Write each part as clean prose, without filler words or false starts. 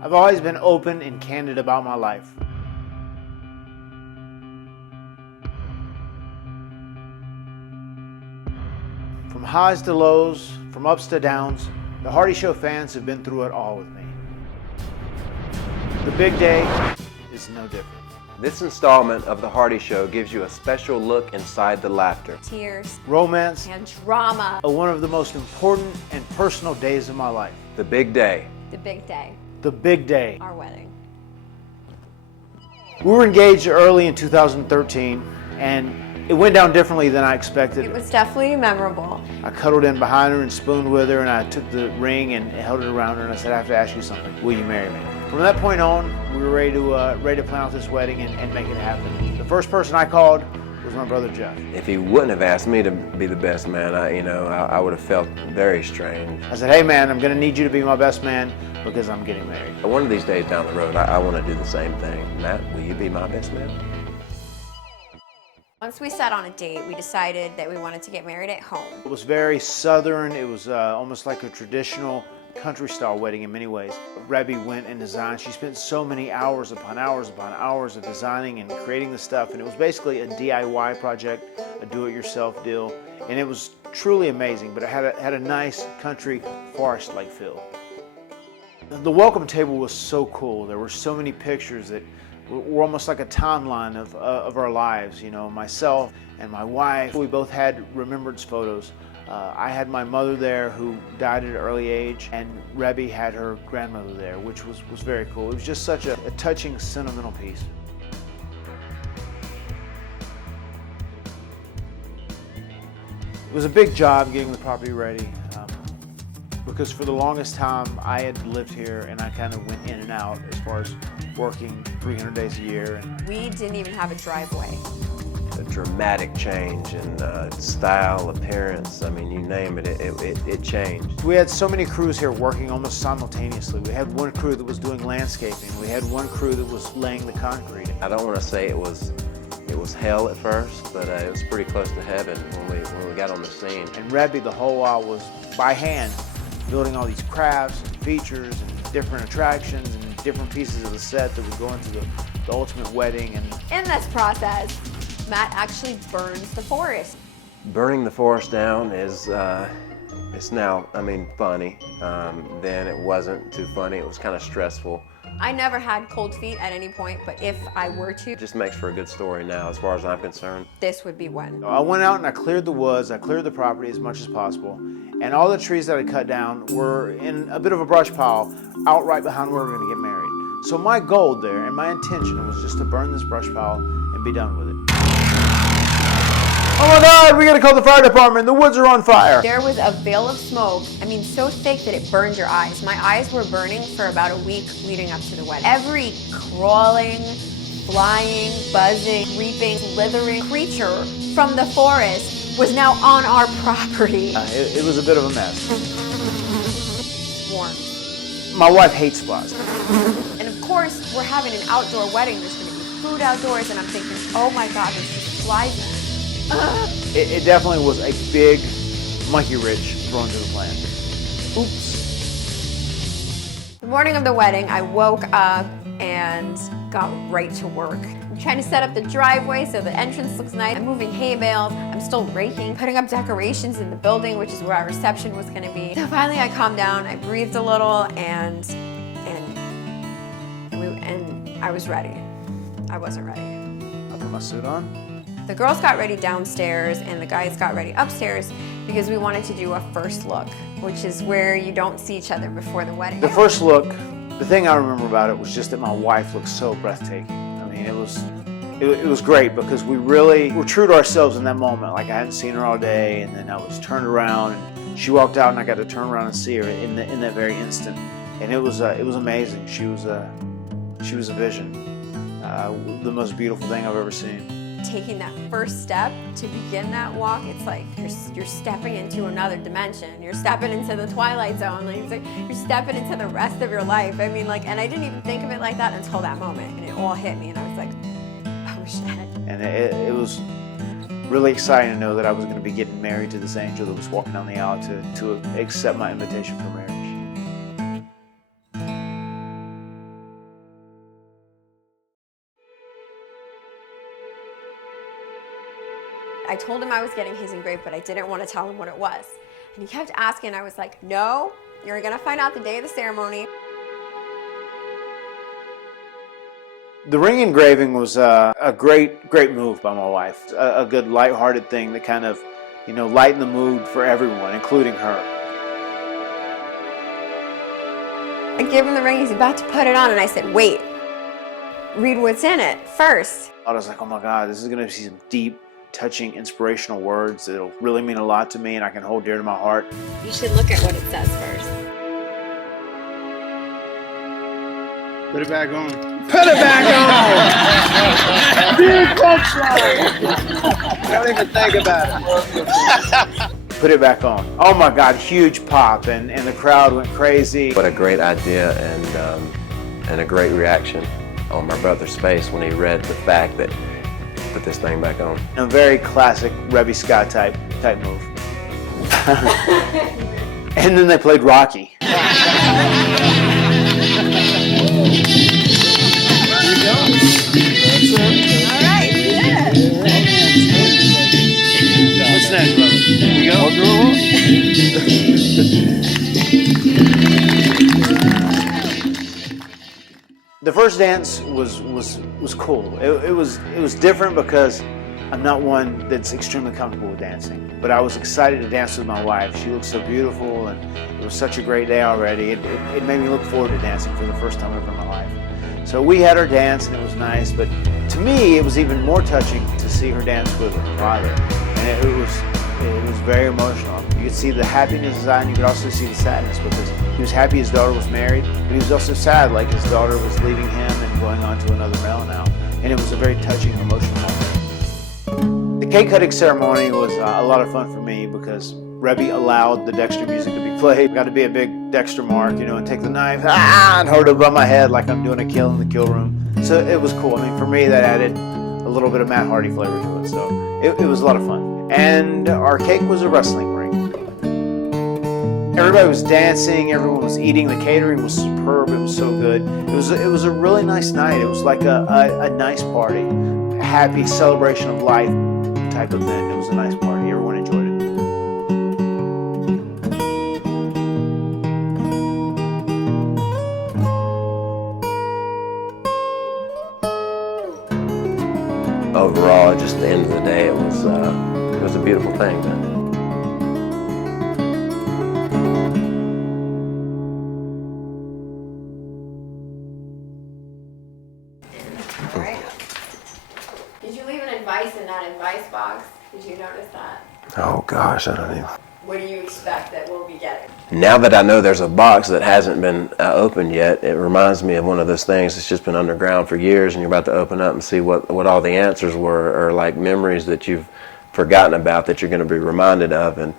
I've always been open and candid about my life. From highs to lows, from ups to downs, the Hardy Show fans have been through it all with me. The big day is no different. This installment of The Hardy Show gives you a special look inside the laughter, tears, romance, and drama. One of the most important and personal days of my life. the big day. The big day, The big day. our wedding. We were engaged early in 2013, and it went down differently than I expected. It was definitely memorable. I cuddled in behind her and spooned with her, and I took the ring and held it around her, and I said, I have to ask you something. Will you marry me? From that point on, we were ready to plan out this wedding and make it happen. The first person I called was my brother Jeff. If he wouldn't have asked me to be the best man, I would have felt very strange. I said, hey man, I'm gonna need you to be my best man because I'm getting married. One of these days down the road, I want to do the same thing. Matt, will you be my best man? Once we set on a date, we decided that we wanted to get married at home. It was very southern. It was almost like a traditional country-style wedding in many ways. Reby went and designed. She spent so many hours upon hours upon hours of designing and creating the stuff, and it was basically a DIY project, a do-it-yourself deal, and it was truly amazing, but it had a nice country forest-like feel. The welcome table was so cool. There were so many pictures that were almost like a timeline of our lives. You know, myself and my wife, we both had remembrance photos. I had my mother there who died at an early age, and Reby had her grandmother there, which was very cool. It was just such a touching, sentimental piece. It was a big job getting the property ready because for the longest time I had lived here and I kind of went in and out as far as working 300 days a year. And We didn't even have a driveway. A dramatic change in style, appearance, I mean, you name it, it changed. we had so many crews here working almost simultaneously. We had one crew that was doing landscaping. We had one crew that was laying the concrete. I don't want to say it was hell at first, but it was pretty close to heaven when we got on the scene. And Reby the whole while was by hand building all these crafts and features and different attractions and different pieces of the set that would go into the ultimate wedding. And In this process, Matt actually burns the forest. Burning the forest down is it's now, funny. Then it wasn't too funny. It was kind of stressful. I never had cold feet at any point, but if I were to, It just makes for a good story now, as far as I'm concerned. this would be one. I went out and I cleared the woods, I cleared the property as much as possible, and all the trees that I cut down were in a bit of a brush pile out right behind where we were going to get married. So my goal there and my intention was just to burn this brush pile and be done with it. Oh my God, we gotta call the fire department, the woods are on fire. There was a veil of smoke, so thick that it burned your eyes. My eyes were burning for about a week leading up to the wedding. Every crawling, flying, buzzing, creeping, slithering creature from the forest was now on our property. It was a bit of a mess. Warm. My wife hates flies. And of course, we're having an outdoor wedding. There's gonna be food outdoors, and I'm thinking, oh my God, there's just flies. It definitely was a big monkey wrench thrown to the plan. Oops. The morning of the wedding, I woke up and got right to work. I'm trying to set up the driveway so the entrance looks nice. I'm moving hay bales. I'm still raking, putting up decorations in the building, which is where our reception was going to be. So finally, I calmed down. I breathed a little, and I was ready. I wasn't ready. I put my suit on. The girls got ready downstairs and the guys got ready upstairs because we wanted to do a first look, which is where you don't see each other before the wedding. The first look, the thing I remember about it was just that my wife looked so breathtaking. I mean, it was great because we really were true to ourselves in that moment. Like I hadn't seen her all day, and then I was turned around and she walked out and I got to turn around and see her in that very instant. And it was amazing. She was a vision. The most beautiful thing I've ever seen. Taking that first step to begin that walk, it's like you're stepping into another dimension. You're stepping into the Twilight Zone. Like, it's like you're stepping into the rest of your life. And I didn't even think of it like that until that moment, and it all hit me, and I was like, oh shit. And it was really exciting to know that I was going to be getting married to this angel that was walking down the aisle to accept my invitation for marriage. told him I was getting his engraved, but I didn't want to tell him what it was. And he kept asking, I was like, no, you're gonna find out the day of the ceremony. The ring engraving was a great move by my wife. A good lighthearted thing that kind of, lightened the mood for everyone, including her. I gave him the ring, he's about to put it on, and I said, wait, read what's in it first. I was like, oh my God, this is gonna be some deep, touching, inspirational words that'll really mean a lot to me and I can hold dear to my heart. You should look at what it says first. Put it back on. Put it back on! Big punchline! Don't even think about it. Put it back on. Oh my God, huge pop, and the crowd went crazy. What a great idea and a great reaction on my brother's face when he read the fact that put this thing back on. A very classic Reby Scott type move. And then they played Rocky. What's next, brother? Here we go. The first dance was cool. It was different because I'm not one that's extremely comfortable with dancing. But I was excited to dance with my wife. She looked so beautiful, and it was such a great day already. It made me look forward to dancing for the first time ever in my life. So we had her dance, and it was nice. But to me, it was even more touching to see her dance with her father, and it was very emotional. You could see the happiness in his eye, and you could also see the sadness because he was happy his daughter was married, but he was also sad, like his daughter was leaving him and going on to another male now. And it was a very touching, emotional moment. The cake cutting ceremony was a lot of fun for me because Reby allowed the Dexter music to be played. Got to be a big Dexter mark, and take the knife and hold it above my head like I'm doing a kill in the kill room. So it was cool. I mean, for me, that added a little bit of Matt Hardy flavor to it. So it was a lot of fun. And our cake was a wrestling ring. Everybody was dancing, everyone was eating, the catering was superb, it was so good. It was a really nice night. It was like a nice party, a happy celebration of life type event. It was a nice party, everyone enjoyed it. Overall, just at the end of the day, it was a beautiful thing. All right. Did you leave an advice in that advice box? Did you notice that? Oh gosh, I don't even. What do you expect that we'll be getting? Now that I know there's a box that hasn't been opened yet, it reminds me of one of those things that's just been underground for years, and you're about to open up and see what all the answers were, or like memories that you've forgotten about that you're going to be reminded of. And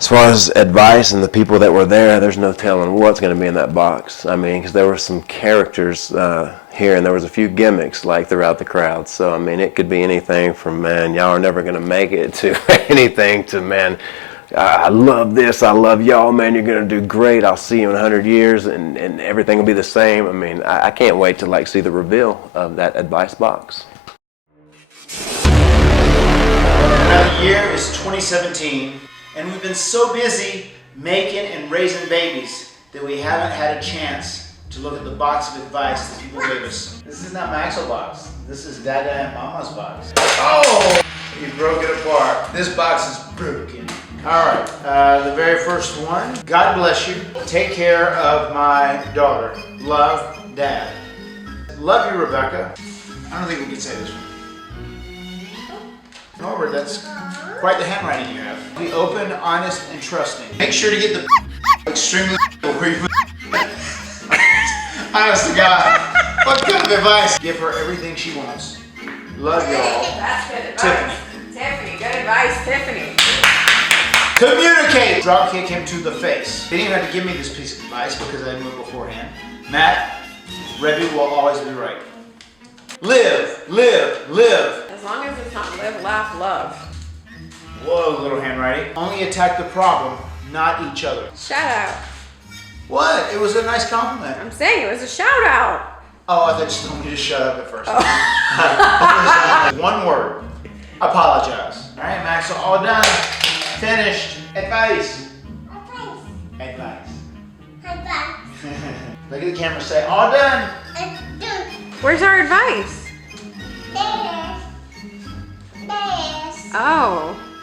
as far as advice and the people that were there, there's no telling what's going to be in that box. I mean, because there were some characters here, and there was a few gimmicks like throughout the crowd. So I mean, it could be anything from, man, y'all are never going to make it, to anything to, man, I love this, I love y'all, man, you're going to do great, I'll see you in 100 years, and everything will be the same. I mean, I can't wait to see the reveal of that advice box. Now the year is 2017, and we've been so busy making and raising babies that we haven't had a chance to look at the box of advice that people gave us. This is not Maxwell's box, this is Dada and Mama's box. Oh! You broke it apart. This box is broken. All right, the very first one. God bless you. Take care of my daughter. Love, Dad. Love you, Rebecca. I don't think we can say this one. Norbert, that's quite the handwriting you have. Be open, honest, and trusting. Make sure to get the extremely where you honest to God. What kind of advice? Give her everything she wants. Love y'all. That's good advice. Tiffany. Tiffany, good advice, Tiffany. Communicate! Drop kick him to the face. They didn't even have to give me this piece of advice because I knew it beforehand. Matt, Reby will always be right. Live, live, live. As long as it's not live, laugh, love. Whoa, little handwriting. Only attack the problem, not each other. Shout out. What? It was a nice compliment. I'm saying it was a shout out. Oh, I thought you told me to shut up at first. One word. Apologize. All right, Maxwell, all done. Finished. Advice. Advice. Look at the camera, say, all done. Where's our advice? Oh.